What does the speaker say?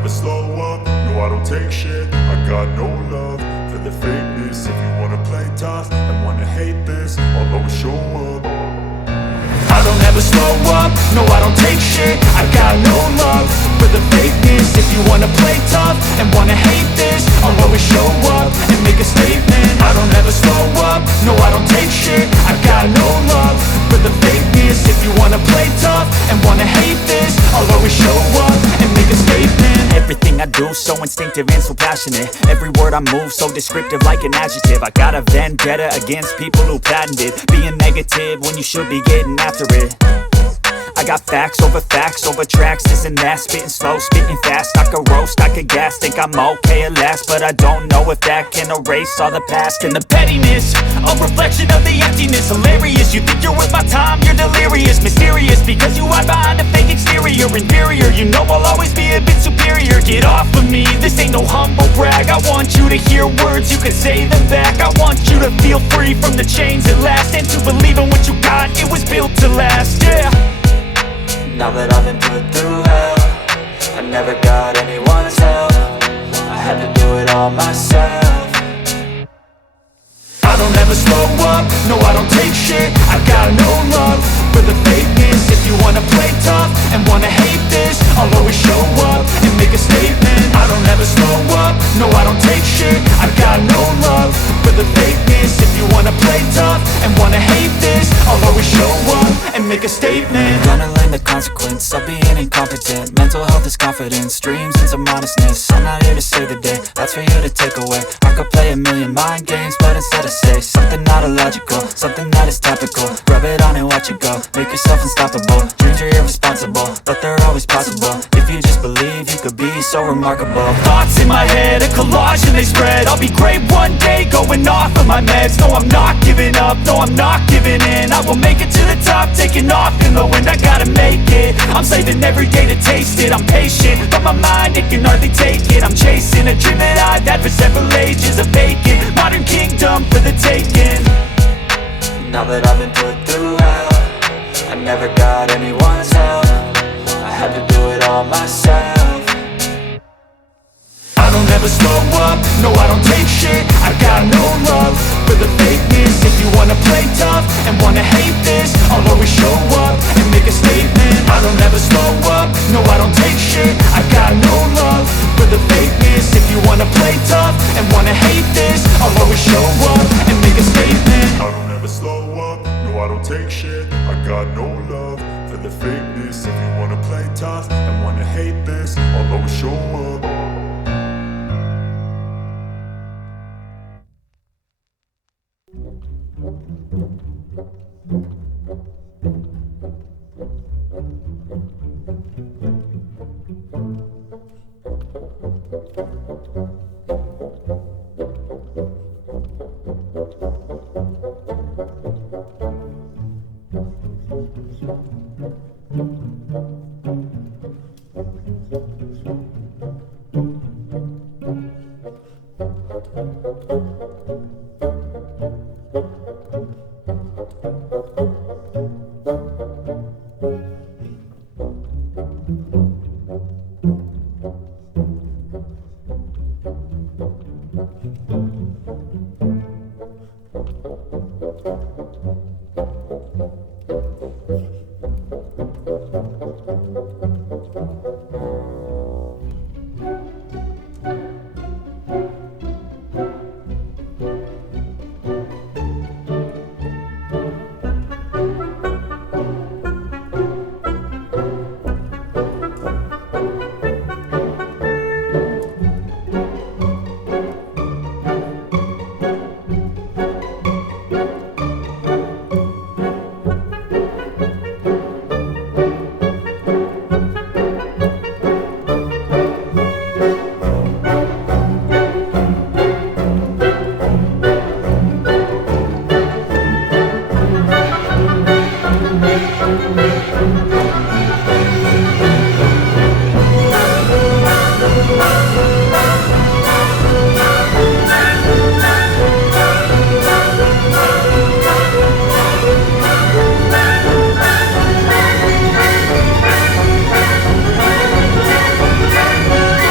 never slow up, no I don't take shit. I got no love for the fakeness. If you wanna play tough and wanna hate this, I'll always show up. I don't ever slow up, no I don't take shit. I got no love for the fakeness. If you wanna play tough and wanna hate this, I'll always show up and make a statement. I don't ever slow up, no I don't take shit. I got no love for the fakeness. If you wanna play tough and wanna hate this, I'll always show up and make a statement. Everything I do so instinctive and so passionate. Every word I move so descriptive like an adjective. I got a vendetta against people who patented being negative when you should be getting after it. I got facts over tracks, this and that. Spitting slow, spitting fast, I could roast, I could gas. Think I'm okay at last, but I don't know if that can erase all the past. And the pettiness, a reflection of the emptiness. Hilarious, you think you're worth my time, you're delirious. Mysterious, because you hide behind a fake exterior. Inferior, you know I'll always be a bit superior. Get off of me, this ain't no humble brag. I want you to hear words, you can say them back. I want you to feel free from the chains at last, and to believe in what you got, it was built to last, yeah. Now that I've been put through hell, I never got anyone's help. I had to do it all myself. I don't ever slow up, no I don't take shit. I got no love for the fakeness. If you wanna play tough and wanna hate this, I'll always show up and make a statement. I don't ever slow up, no I don't take shit. I got no love for the fakeness. If you wanna play tough and wanna hate this, I'll always show up and make a statement. Gonna learn the consequence of being incompetent. Mental health is confidence, dreams and some modestness. I'm not here to save the day, that's for you to take away. I could play a million mind games, but instead I say something not illogical, something that is topical. Rub it on and watch it go, make yourself unstoppable. Dreams are irresponsible, but they're always possible. If you just believe, you could be so remarkable. Thoughts in my head, a collage and they spread. I'll be great one day, going off of my meds. No, I'm not giving up, no, I'm not giving in. I will make it to the top, taking off in the wind. I gotta make it, I'm saving every day to taste it. I'm patient, but my mind, it can hardly take it. I'm chasing a dream that I've had for several ages. A vacant, modern kingdom for the taking. Now that I've been put through hell, I never got anyone's help. I had to do it all myself. I don't ever slow up, no I don't take shit. I got no love for the fakeness. If you wanna play tough and wanna hate this, I'll always show up and make a statement. I don't ever slow up, no I don't take shit. I got no love for the fakeness. If you wanna play tough and wanna hate this, I'll always show up and make a statement. I don't ever slow up, no I don't take shit. I got no love for the fakeness. If you wanna play tough and wanna hate this, I'll always show up.